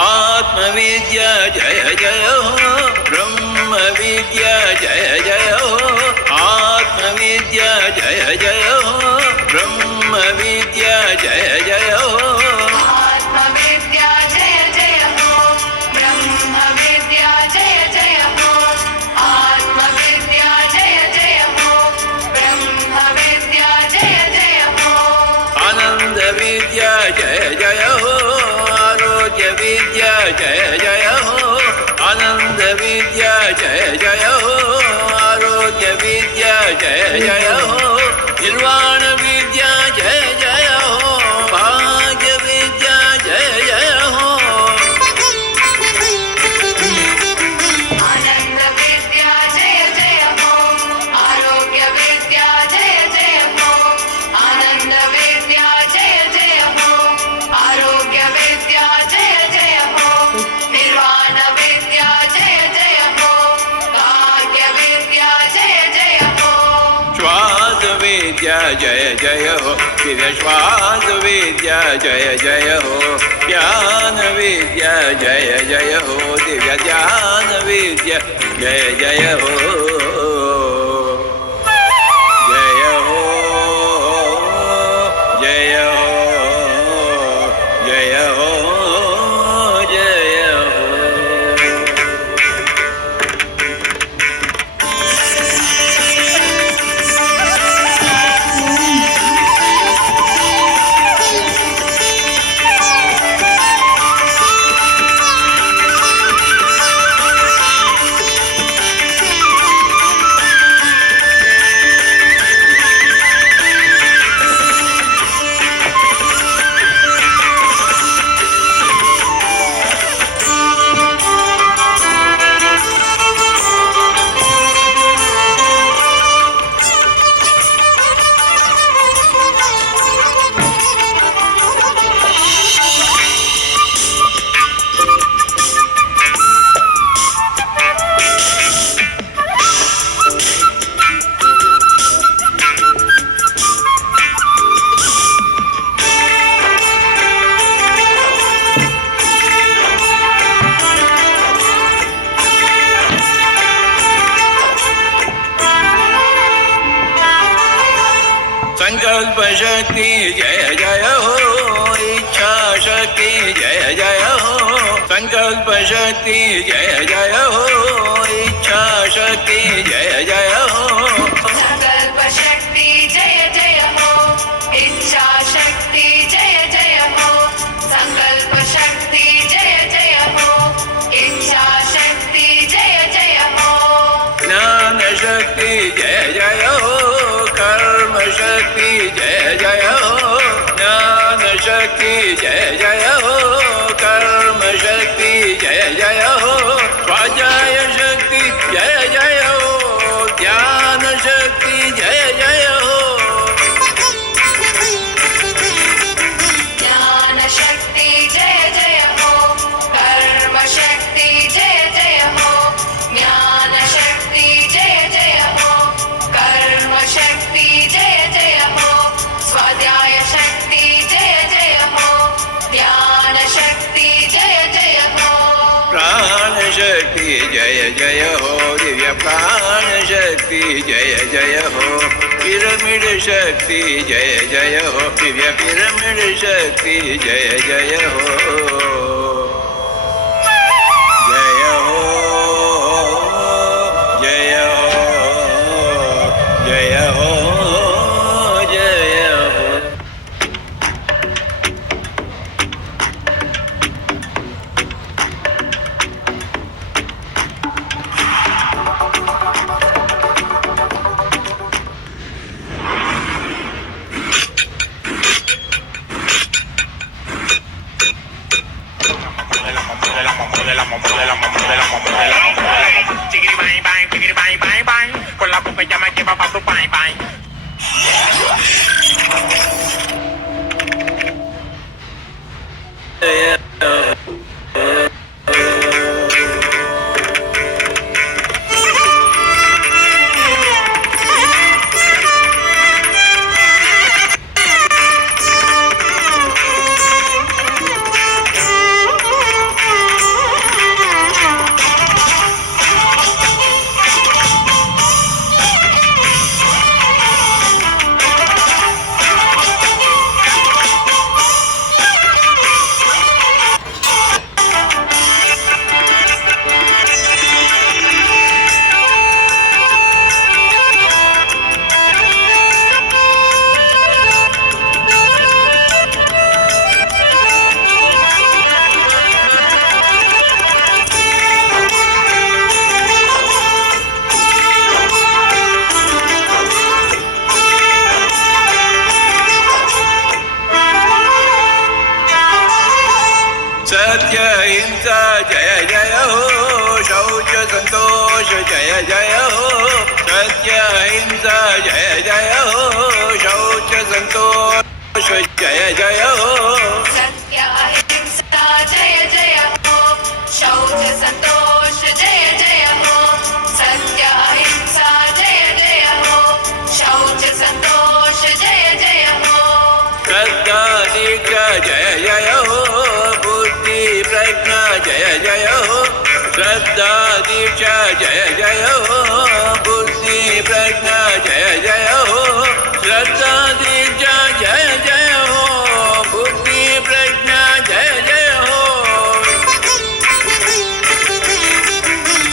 आत्मविद्या जय जय हो ब्रह्मविद्या जय जय हो आत्मविद्या जय जय हो ब्रह्मविद्या जय जय हो आत्मविद्या जय जय हो ब्रह्मविद्या जय जय हो आत्मविद्या जय जय हो ब्रह्मविद्या जय जय हो आनन्दविद्या जय जय हो विद्या जय जय हो आनंद विद्या जय जय हो आरोग्य विद्या जय जय हो निर्वाण विद्या जय जय हो भाग्य विद्या जय जय हो आनंद विद्या जय जय हो आरोग्य विद्या जय जय हो आनंद विद्या जय जय हो आरोग्य विद्या जय जय हो निर्वाण विद्या जय जय हो भाग्य विद्या जय जय हो श्वास विद्या जय जय हो दिव्य श्वास विद्या जय जय हो ज्ञान विद्या जय जय हो दिव्य ज्ञान विद्या जय जय हो जय हो जय हो जय हो जय हो संकल्प शक्ति जय जय हो इच्छा शक्ति जय जय हो संकल्प शक्ति जय जय हो इच्छा शक्ति जय जय हो संकल्प शक्ति जय जय हो इच्छा शक्ति जय जय हो संकल्प शक्ति जय जय हो इच्छा शक्ति जय जय हो ज्ञान शक्ति जय जय हो कर्म शक्ति जय जय हो ज्ञान शक्ति जय जय हो कर्म शक्ति जय जय हो स्वाध्याय शक्ति जय जय हो ध्यान शक्ति जय जय हो ज्ञान शक्ति जय जय हो प्राण शक्ति जय जय हो दिव्य प्राण शक्ति जय जय हो पिरामिड शक्ति जय जय हो दिव्य पिरामिड शक्ति जय जय हो जय हो जय हो जय हो जय हो Chickity bang bang, chickity bang bang bang. Con la pupa llama que va pa' tu bang bang. सत्य हिंसा जय जय हो शौच संतोष जय जय हो सत्य हिंसा जय जय हो शौच संतोष जय जय हो सत्य अहिंसा जय जय हो शौच संतोष जय जय हो सत्य अहिंसा जय जय हो शौच संतोष जय जय हो श्रद्धा दीक्षा जय जय हो बुद्धि प्रज्ञा जय जय हो श्रद्धा दीक्षा जय जय हो बुद्धि प्रज्ञा जय जय हो श्रद्धा दीक्षा जय जय हो बुद्धि प्रज्ञा जय जय हो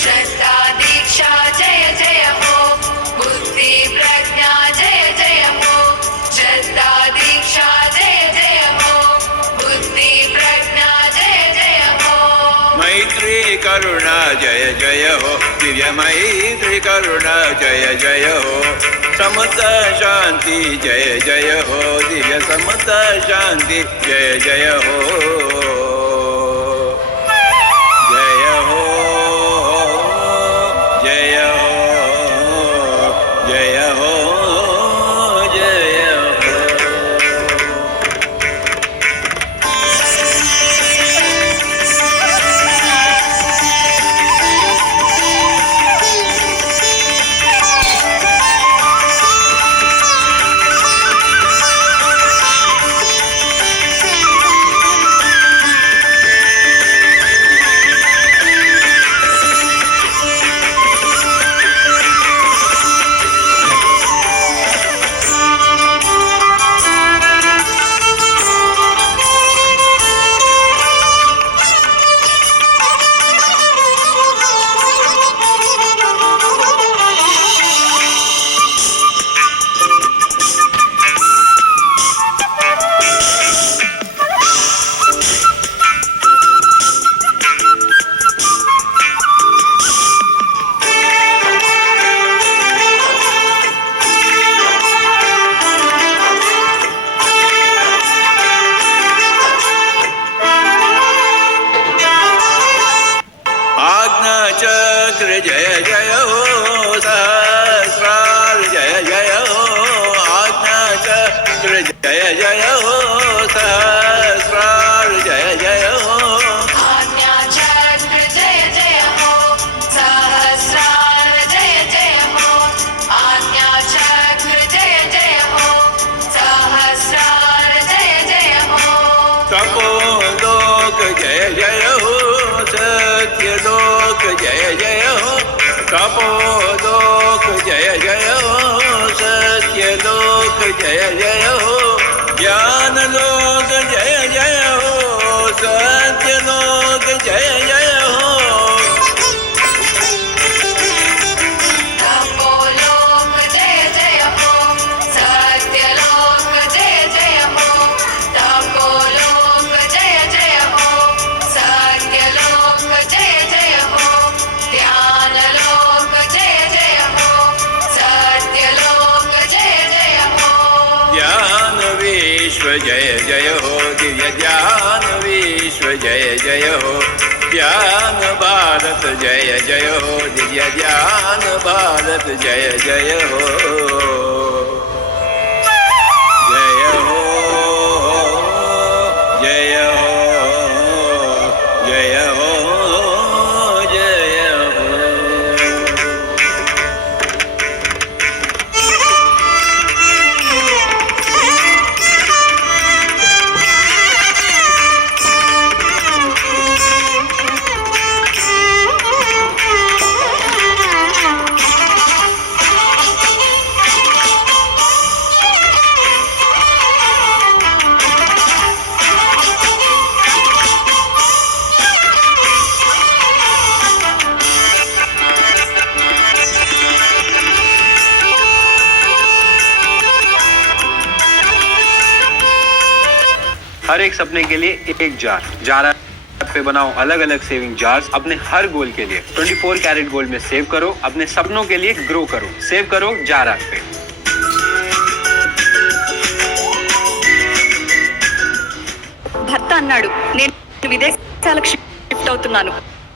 श्रद्धा दीक्षा जय जय हो बुद्धि प्रज्ञा जय जय हो श्रद्धा दीक्षा जय जय हो बुद्धि प्रज्ञा जय जय हो मैत्री करुणा जय जय हो दिव्य मैत्री करुणा जय जय हो समता शांति जय जय हो दिव्य समता शांति जय जय हो जय हो जय हो जय हो जय हो चक्र जय जय हो सहस्रार जय जय हो आज्ञा चक्र जय जय हो सहस्रार जय जय हो आज्ञा चक्र जय जय हो सहस्रार जय जय हो आज्ञा चक्र जय जय हो सहस्रार जय जय हो तपोलोक जय जय हो जय जय हो कपोलोक जय जय हो सत्यलोक जय जय हो ज्ञानलोक जय जय हो सत्यलोक जय जय हो तपोलोक जय जय हो सत्यलोक जय जय हो तपोलोक जय जय हो सत्यलोक जय जय हो ध्यानलोक जय जय हो सत्यलोक जय जय हो ज्ञान विश्व जय जय हो दिव्य ज्ञान विश्व जय जय हो ज्ञान भारत जय जय हो दिव्य ज्ञान भारत जय जय हो जय हो जय हो जय हो जय हो हर एक सपने के लिए एक जार ऐप पे बनाओ अलग अलग सेविंग जार्स अपने हर गोल के लिए 24 कैरेट गोल्ड में सेव करो अपने सपनों के लिए ग्रो करो सेव करो जार ऐप पे భర్త అన్నాడు నేను విదేశాలకు షిఫ్ట్ అవుతున్నాను